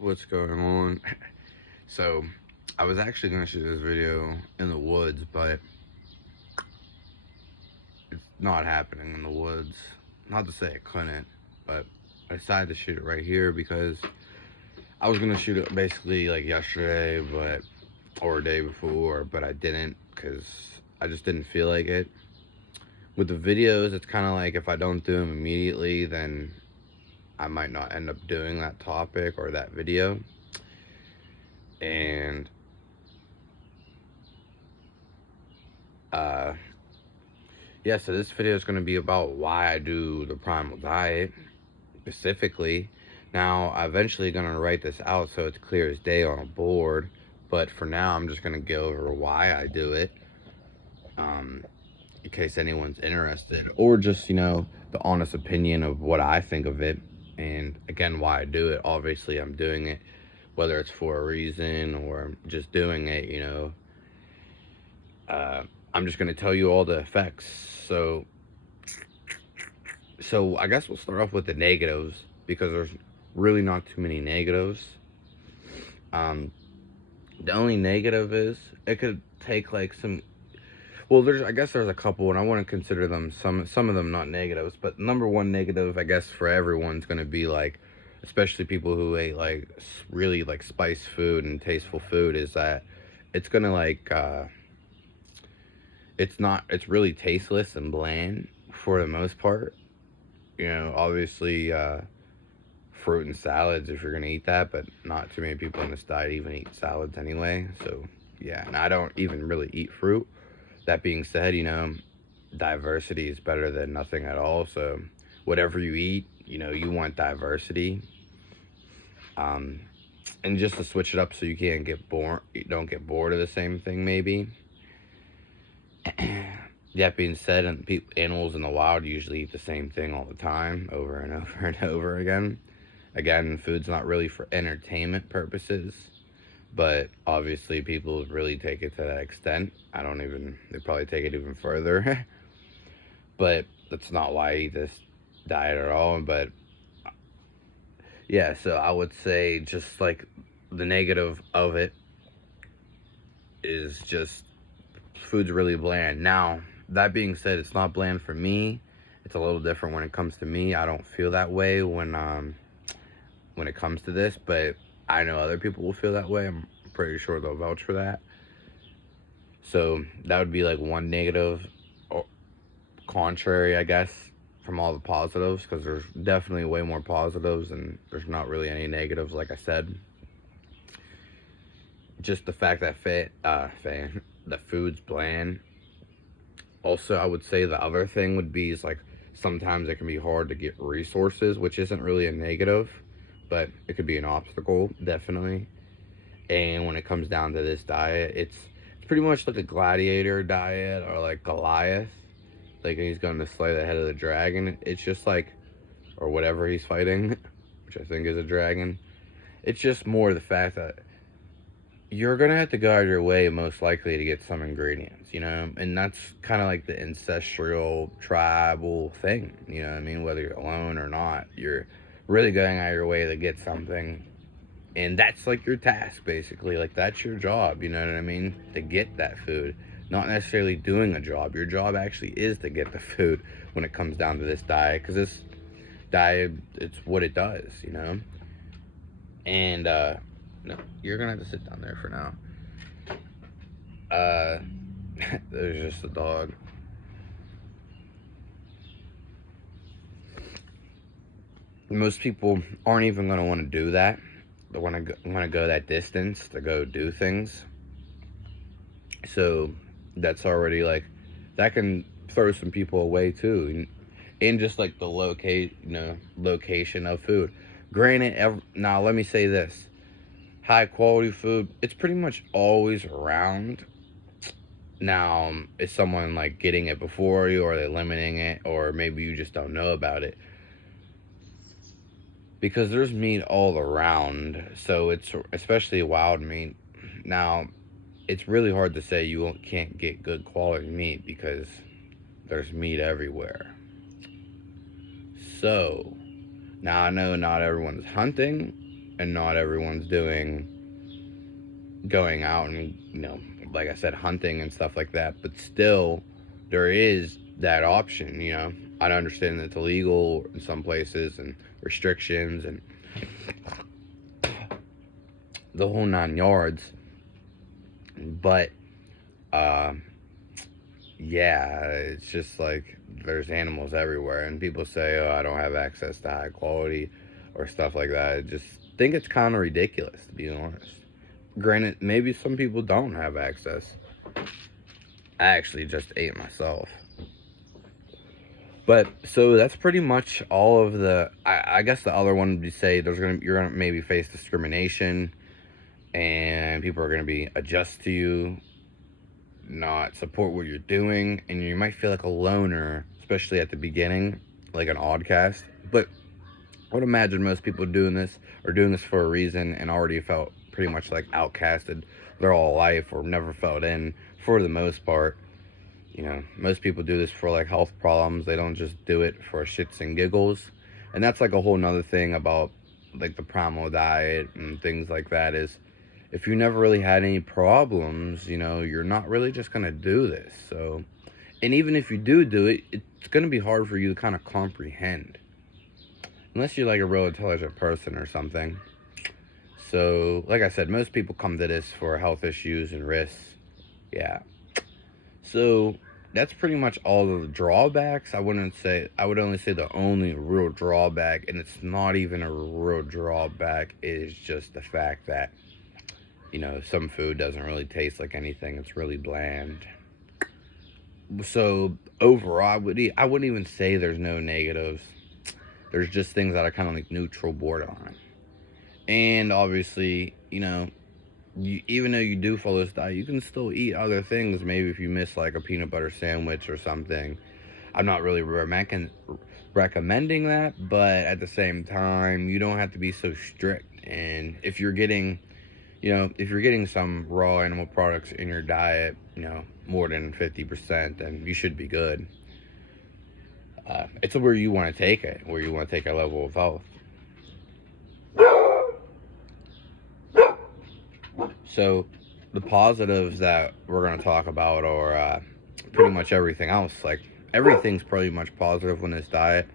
What's going on? So, I was actually going to shoot this video in the woods, but it's not happening in the woods. Not to say I couldn't, but I decided to shoot it right here because I was going to shoot it basically like yesterday, or a day before, but I didn't because I just didn't feel like it. With the videos, it's kind of like if I don't do them immediately, then I might not end up doing that topic or that video. And uh yeah, so this video is going to be about why I do the primal diet specifically. Now, I'm eventually going to write this out so it's clear as day on a board, but for now, I'm just going to go over why I do it, in case anyone's interested, or just, the honest opinion of what I think of it, and again, why I do it. Obviously, I'm doing it, whether it's for a reason or just doing it, I'm just going to tell you all the effects. So I guess we'll start off with the negatives because there's really not too many negatives. The only negative is it could take like some. Well, I guess there's a couple, and I want to consider them some of them not negatives. But number one negative, I guess, for everyone's gonna be like, especially people who ate like really like spice food and tasteful food, is that it's gonna like it's really tasteless and bland for the most part. Obviously, fruit and salads if you're gonna eat that, but not too many people in this diet even eat salads anyway. So yeah, and I don't even really eat fruit. That being said, diversity is better than nothing at all. So whatever you eat, you want diversity. And just to switch it up so you don't get bored of the same thing maybe. That being said, and animals in the wild usually eat the same thing all the time, over and over and over again. Again, food's not really for entertainment purposes, but obviously people really take it to that extent. They probably take it even further. But that's not why I eat this diet at all. But yeah, so I would say just like the negative of it is just food's really bland. Now, that being said, it's not bland for me. It's a little different when it comes to me. I don't feel that way when it comes to this, but I know other people will feel that way. I'm pretty sure they'll vouch for that. So that would be like one negative, or contrary, I guess, from all the positives, because there's definitely way more positives and there's not really any negatives, like I said. Just the fact that the food's bland. Also, I would say the other thing would be is like sometimes it can be hard to get resources, which isn't really a negative, but it could be an obstacle, definitely. And when it comes down to this diet, it's pretty much like a gladiator diet or like Goliath. Like he's going to slay the head of the dragon. It's just like, or whatever he's fighting, which I think is a dragon. It's just more the fact that you're going to have to go out of your way most likely to get some ingredients, and that's kind of like the ancestral tribal thing, you know what I mean? Whether you're alone or not, you're really going out of your way to get something. And that's like your task, basically. Like, that's your job, you know what I mean? To get that food. Not necessarily doing a job. Your job actually is to get the food when it comes down to this diet. Because this diet, it's what it does, And, no, you're going to have to sit down there for now. There's just a dog. Most people aren't even going to want to do that. They want to go that distance to go do things. So that's already like, that can throw some people away too. And just like the location of food. Granted, now let me say this: high quality food, it's pretty much always around. Now, is someone like getting it before you, or are they limiting it, or maybe you just don't know about it? Because there's meat all around, so it's especially wild meat. Now, it's really hard to say can't get good quality meat because there's meat everywhere. So, now I know not everyone's hunting, and not everyone's going out and, like I said, hunting and stuff like that. But still, there is that option, I understand that it's illegal in some places and restrictions and the whole 9 yards. But, uh, yeah, it's just like there's animals everywhere, and people say, "Oh, I don't have access to high quality," or stuff like that. I just think it's kind of ridiculous, to be honest. Granted, maybe some people don't have access. I actually just ate myself. But so that's pretty much all of the. I guess the other one would be say you're gonna maybe face discrimination, and people are gonna be adjust to you, not support what you're doing, and you might feel like a loner, especially at the beginning, like an oddcast. But I would imagine most people doing this are doing this for a reason and already felt pretty much like outcasted their whole life or never felt in for the most part. Most people do this for like health problems. They don't just do it for shits and giggles. And that's like a whole nother thing about like the Primal diet and things like that is if you never really had any problems, you're not really just going to do this. So, and even if you do it, it's going to be hard for you to kind of comprehend. Unless you're like a real intelligent person or something. So, like I said, most people come to this for health issues and risks. Yeah. So, that's pretty much all of the drawbacks. I would only say the only real drawback, and it's not even a real drawback, is just the fact that, some food doesn't really taste like anything. It's really bland. So, overall, I wouldn't even say there's no negatives. There's just things that are kind of like neutral borderline. And obviously, even though you do follow this diet, you can still eat other things. Maybe if you miss like a peanut butter sandwich or something. I'm not really recommending that, but at the same time, you don't have to be so strict. And if you're getting, some raw animal products in your diet, more than 50%, then you should be good. It's where you want to take it, where you want to take a level of health. So, the positives that we're going to talk about are pretty much everything else. Like, everything's pretty much positive in this diet.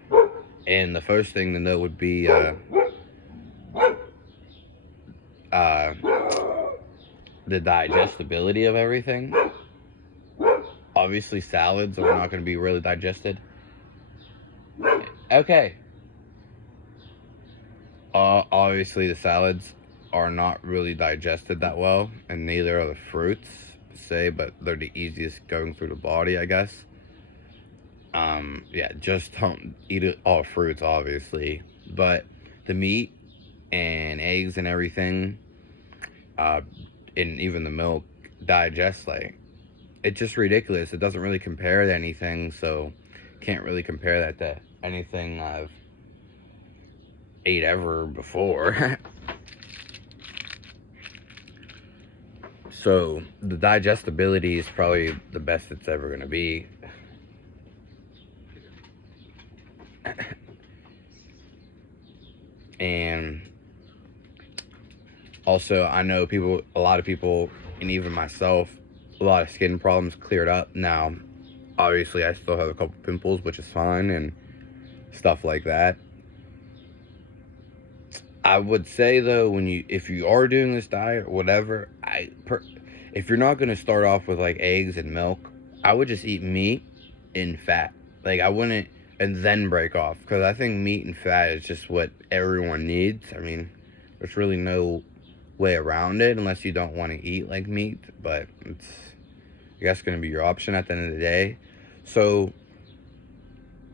And the first thing to know would be the digestibility of everything. Obviously, salads are not going to be really digested. Okay. Obviously, the salads are not really digested that well, and neither are the fruits, but they're the easiest going through the body, I guess. Yeah, just don't eat all fruits, obviously. But the meat and eggs and everything, and even the milk, digest like it's just ridiculous. It doesn't really compare to anything, so can't really compare that to anything I've ate ever before. So the digestibility is probably the best it's ever going to be. And also, I know a lot of people, and even myself, a lot of skin problems cleared up. Now, obviously, I still have a couple pimples, which is fine, and stuff like that. I would say though, if you are doing this diet or whatever, if you're not gonna start off with like eggs and milk, I would just eat meat and fat. Like I wouldn't, and then break off, because I think meat and fat is just what everyone needs. I mean, there's really no way around it unless you don't want to eat like meat, but it's, I guess, gonna be your option at the end of the day. So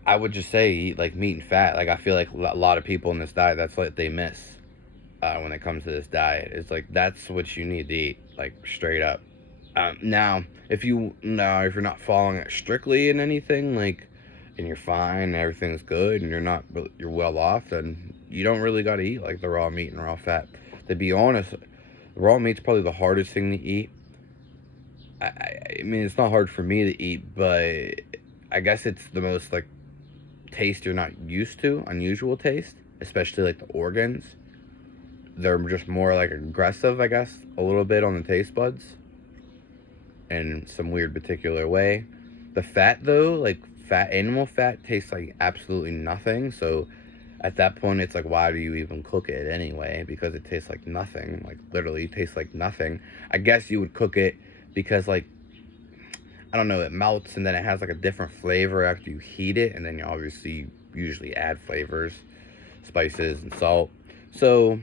I would just say eat like meat and fat. Like I feel like a lot of people in this diet, that's what they miss when it comes to this diet. It's like that's what you need to eat, like straight up. Now, if you're not following it strictly in anything, like, and you're fine, and everything's good, and you're well off, then you don't really got to eat like the raw meat and raw fat. To be honest, raw meat's probably the hardest thing to eat. I mean, it's not hard for me to eat, but I guess it's the most like taste you're not used to, unusual taste, especially like the organs. they're just more like aggressive, I guess, a little bit on the taste buds in some weird particular way. The fat though, like fat, animal fat tastes like absolutely nothing. So at that point, it's like, why do you even cook it anyway? Because it tastes like nothing, like literally tastes like nothing. I guess you would cook it because, like, I don't know, it melts and then it has like a different flavor after you heat it, and then you obviously usually add flavors, spices and salt. So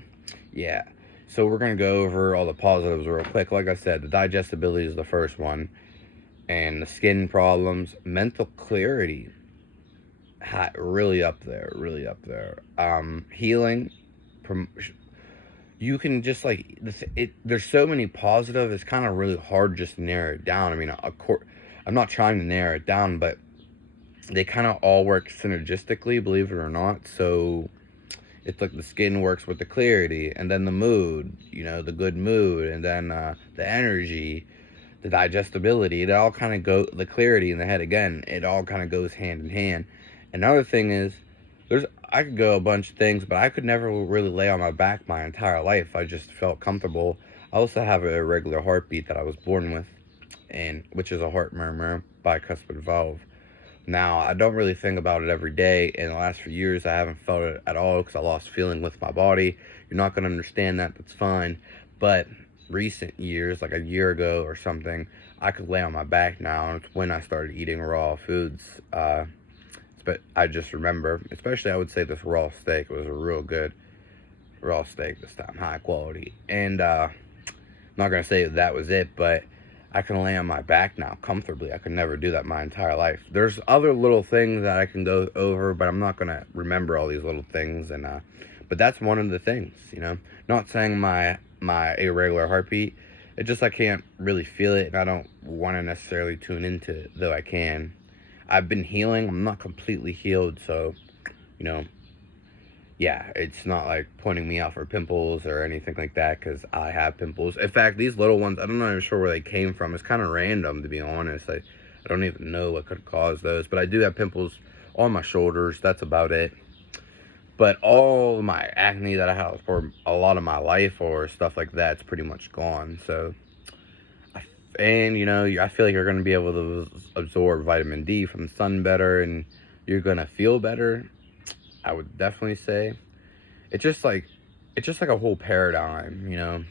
yeah, so we're gonna go over all the positives real quick. Like I said, the digestibility is the first one, and the skin problems, mental clarity, really up there, really up there. Healing, you can just like there's so many positives. It's kind of really hard just to narrow it down. I mean, of course, I'm not trying to narrow it down, but they kind of all work synergistically, believe it or not. So it's like the skin works with the clarity, and then the mood, the good mood, and then the energy, the digestibility. It all kind of the clarity in the head again. It all kind of goes hand in hand. Another thing is, I could go a bunch of things, but I could never really lay on my back my entire life. I just felt comfortable. I also have a irregular heartbeat that I was born with, and which is a heart murmur bicuspid valve. Now, I don't really think about it every day. In the last few years, I haven't felt it at all because I lost feeling with my body. You're not going to understand that. That's fine. But recent years, like a year ago or something, I could lay on my back now. And it's when I started eating raw foods. But I just remember, especially I would say this raw steak was a real good raw steak this time, high quality. And I'm not going to say that was it, but I can lay on my back now comfortably. I could never do that my entire life. There's other little things that I can go over, but I'm not going to remember all these little things. And but that's one of the things, Not saying my irregular heartbeat. It just, I can't really feel it, and I don't want to necessarily tune into it, though I can. I've been healing. I'm not completely healed, so, yeah, it's not like pointing me out for pimples or anything like that, because I have pimples. In fact, these little ones, I'm not even sure where they came from. It's kind of random, to be honest. I don't even know what could cause those, but I do have pimples on my shoulders. That's about it. But all my acne that I had for a lot of my life or stuff like that's pretty much gone. So, and I feel like you're going to be able to absorb vitamin D from the sun better, and you're going to feel better. I would definitely say it's just like a whole paradigm.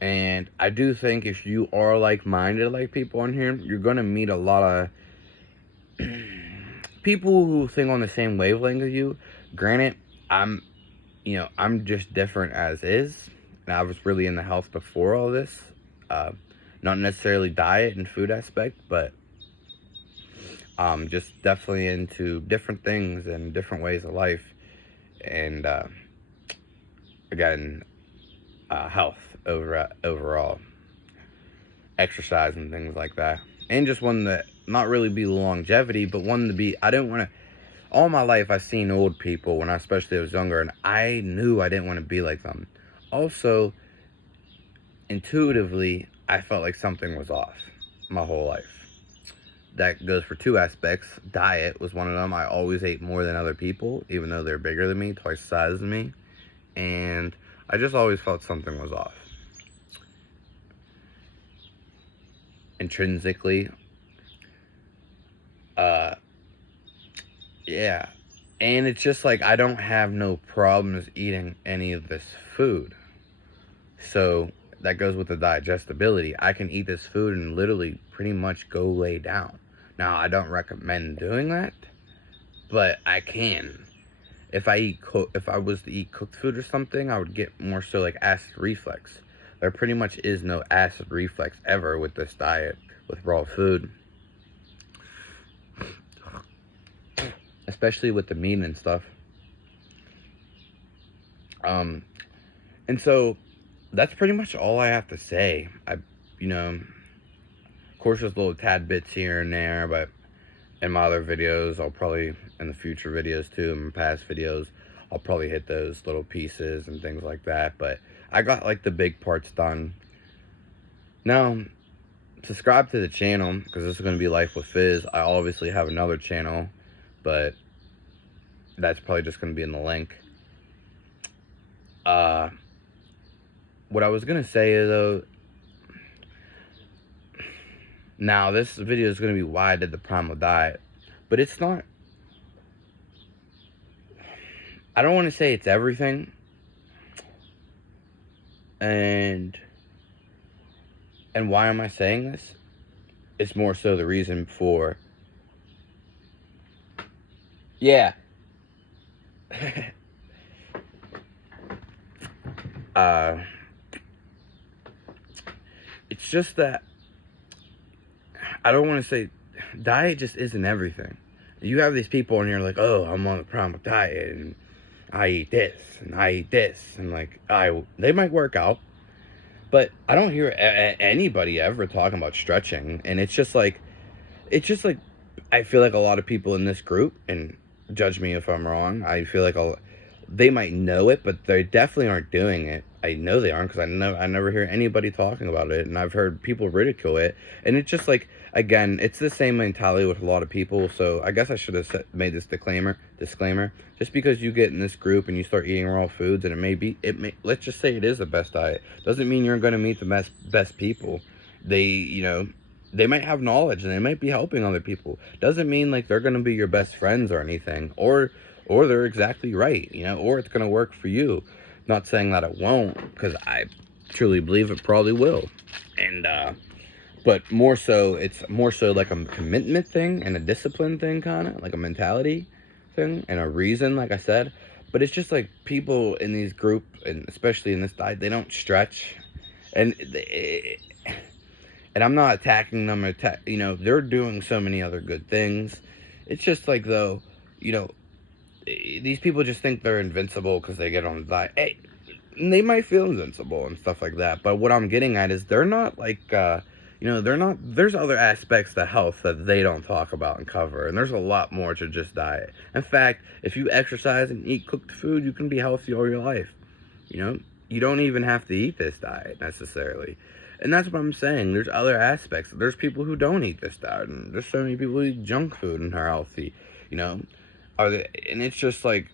And I do think if you are like-minded like people on here, you're going to meet a lot of people who think on the same wavelength as you. Granted, I'm just different as is, and I was really into health before all this. Not necessarily diet and food aspect, but just definitely into different things and different ways of life, and again, health overall, exercise and things like that, and just one that not really be longevity, but one to be. I didn't want to. All my life, I've seen old people when I especially was younger, and I knew I didn't want to be like them. Also, intuitively, I felt like something was off my whole life. That goes for two aspects. Diet was one of them. I always ate more than other people, even though they're bigger than me, twice the size of me. And I just always felt something was off. Intrinsically, yeah. And it's just like I don't have no problems eating any of this food. So that goes with the digestibility. I can eat this food and literally pretty much go lay down. Now, I don't recommend doing that, but I can. If I was to eat cooked food or something, I would get more so like acid reflux. There pretty much is no acid reflux ever with this diet, with raw food. Especially with the meat and stuff. And so that's pretty much all I have to say. Of course, there's little tad bits here and there, but in my other videos, I'll probably, in the future videos too, in my past videos, I'll probably hit those little pieces and things like that. But I got like the big parts done. Now, subscribe to the channel, because this is going to be Life with Fizz. I obviously have another channel, but that's probably just going to be in the link. Uh, what I was gonna say is, though, now this video is gonna be why I did the Primal diet, but it's not. I don't want to say it's everything, and why am I saying this? It's more so the reason for. Yeah. It's just that I don't want to say diet just isn't everything. You have these people and you're like, oh, I'm on the Primal diet and I eat this and I eat this and like they might work out, but I don't hear anybody ever talking about stretching. And it's just like I feel like a lot of people in this group, and judge me if I'm wrong, I feel like they might know it, but they definitely aren't doing it. I know they aren't, because I never hear anybody talking about it, and I've heard people ridicule it. And it's just like, again, it's the same mentality with a lot of people. So I guess I should have made this disclaimer. Just because you get in this group and you start eating raw foods, and let's just say it is the best diet, doesn't mean you're going to meet the best people. They might have knowledge and they might be helping other people. Doesn't mean like they're going to be your best friends or anything, or they're exactly right, or it's going to work for you. Not saying that it won't, because I truly believe it probably will. And but it's more so like a commitment thing and a discipline thing, kind of like a mentality thing and a reason, like I said. But it's just like people in these groups, and especially in this diet, they don't stretch. And I'm not attacking them, they're doing so many other good things. It's just like, though, these people just think they're invincible because they get on the diet. Hey, they might feel invincible and stuff like that, but what I'm getting at is they're not like, there's other aspects to health that they don't talk about and cover, and there's a lot more to just diet. In fact, if you exercise and eat cooked food, you can be healthy all your life. You don't even have to eat this diet necessarily. And that's what I'm saying. There's other aspects. There's people who don't eat this diet, and there's so many people who eat junk food and are healthy, and it's just like,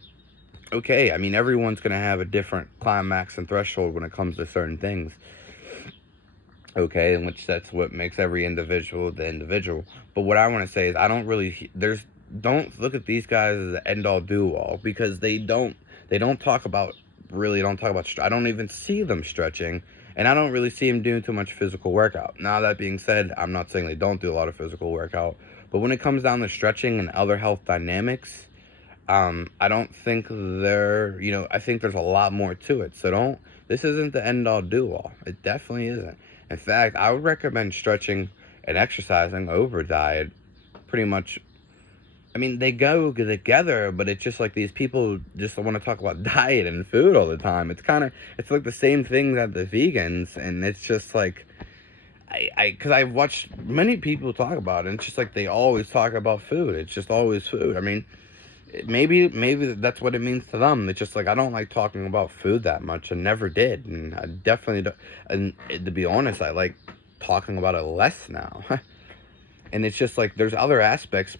okay, I mean, everyone's going to have a different climax and threshold when it comes to certain things. Okay, in which that's what makes every individual the individual. But what I want to say is, don't look at these guys as the end all do all, because they don't talk about I don't even see them stretching, and I don't really see them doing too much physical workout. Now, that being said, I'm not saying they don't do a lot of physical workout, but when it comes down to stretching and other health dynamics, I don't think I think there's a lot more to it. So this isn't the end all do all. It definitely isn't. In fact, I would recommend stretching and exercising over diet pretty much. I mean, they go together, but it's just like these people just want to talk about diet and food all the time. It's like the same thing that the vegans, and it's just like, because I've watched many people talk about it, and it's just like they always talk about food. It's just always food. I mean, maybe that's what it means to them. It's just like, I don't like talking about food that much, and never did, and I definitely don't. And to be honest, I like talking about it less now. And it's just like, there's other aspects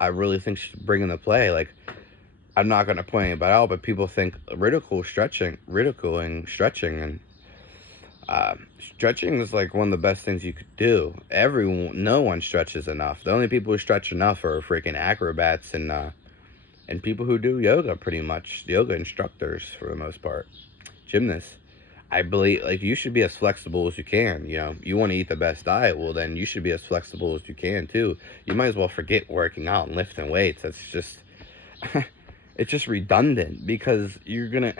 I really think should bring into play. Like, I'm not going to point anybody out, but people think ridiculing stretching, and stretching is like one of the best things you could do. No one stretches enough. The only people who stretch enough are freaking acrobats and people who do yoga, pretty much. Yoga instructors, for the most part. Gymnasts. I believe, like, you should be as flexible as you can. You want to eat the best diet, well, then you should be as flexible as you can too. You might as well forget working out and lifting weights. That's just it's just redundant, because you're gonna,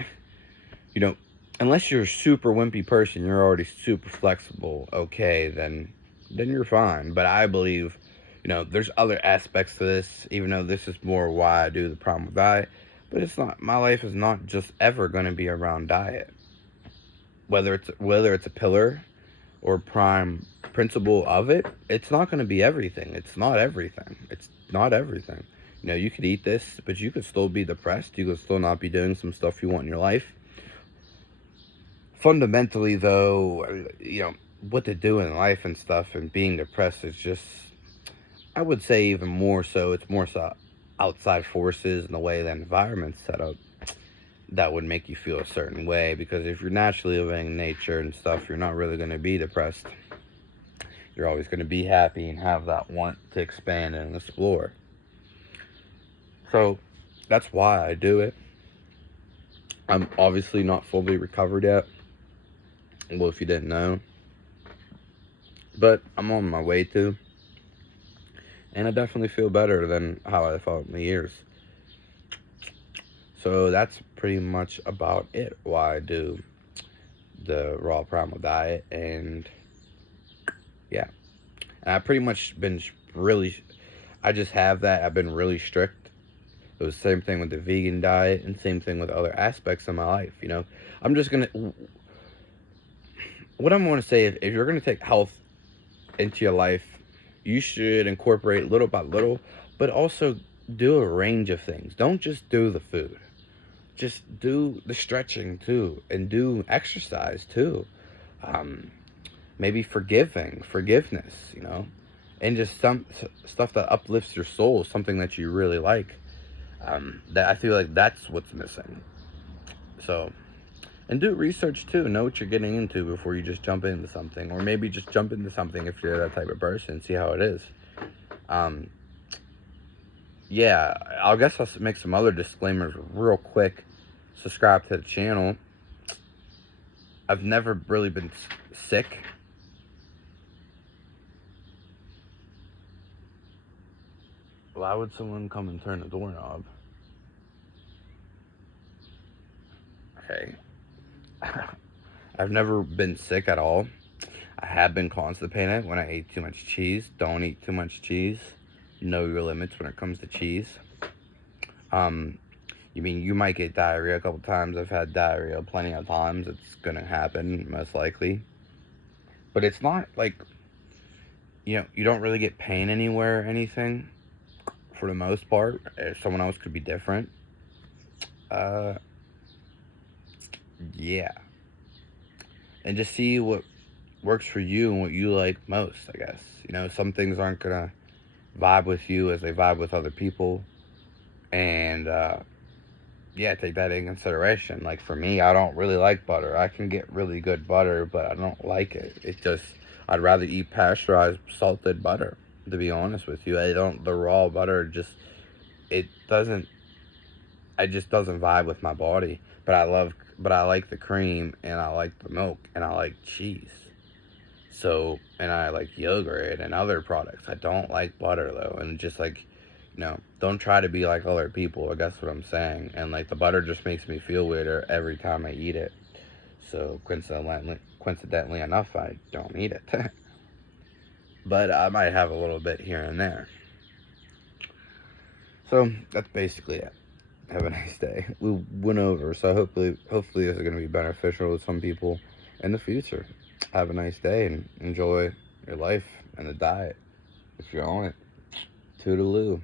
unless you're a super wimpy person, you're already super flexible. Okay, then you're fine. But I believe, there's other aspects to this, even though this is more why I do the Primal diet. But my life is not just ever going to be around diet. Whether it's a pillar or prime principle of it, it's not going to be everything. It's not everything. You could eat this, but you could still be depressed. You could still not be doing some stuff you want in your life. Fundamentally, though, what to do in life and stuff, and being depressed is just, I would say, even more so, it's more so outside forces and the way the environment's set up. that would make you feel a certain way, because if you're naturally living in nature and stuff, you're not really going to be depressed. You're always going to be happy and have that want to expand and explore. So that's why I do it. I'm obviously not fully recovered yet. Well, if you didn't know. But I'm on my way to. And I definitely feel better than how I felt in the years. So that's pretty much about it. Why I do the raw primal diet. And yeah. And I've pretty much been really, I just have that. I've been really strict. It was the same thing with the vegan diet and same thing with other aspects of my life, you know. I'm just going to, what I'm going to say is, if you're going to take health into your life, you should incorporate little by little, but also do a range of things. Don't just do the food. Just do the stretching too, and do exercise too. Maybe forgiveness, you know, and just some stuff that uplifts your soul, something that you really like. That I feel like that's what's missing. So, and do research too. Know what you're getting into before you just jump into something, or maybe just jump into something if you're that type of person. See how it is. Yeah, I guess I'll make some other disclaimers real quick. Subscribe to the channel. I've never really been sick. Why would someone come and turn the doorknob? Okay. I've never been sick at all. I have been constipated when I ate too much cheese. Don't eat too much cheese. Know your limits when it comes to cheese. You might get diarrhea a couple times. I've had diarrhea plenty of times. It's gonna happen, most likely. But it's not like, you don't really get pain anywhere or anything, for the most part. If someone else could be different. Yeah. And just see what works for you and what you like most, I guess. Some things aren't gonna vibe with you as they vibe with other people. And, yeah, take that in consideration. Like, for me, I don't really like butter. I can get really good butter, but I don't like it. I'd rather eat pasteurized salted butter, to be honest with you. The raw butter it just doesn't vibe with my body. But I like the cream, and I like the milk, and I like cheese. So, and I like yogurt and other products. I don't like butter, though. And just like, don't try to be like other people, I guess what I'm saying. And like, the butter just makes me feel weirder every time I eat it. So coincidentally enough, I don't eat it. But I might have a little bit here and there. So that's basically it. Have a nice day. We went over, so hopefully this is going to be beneficial to some people in the future. Have a nice day and enjoy your life and the diet if you're on it. Toodaloo.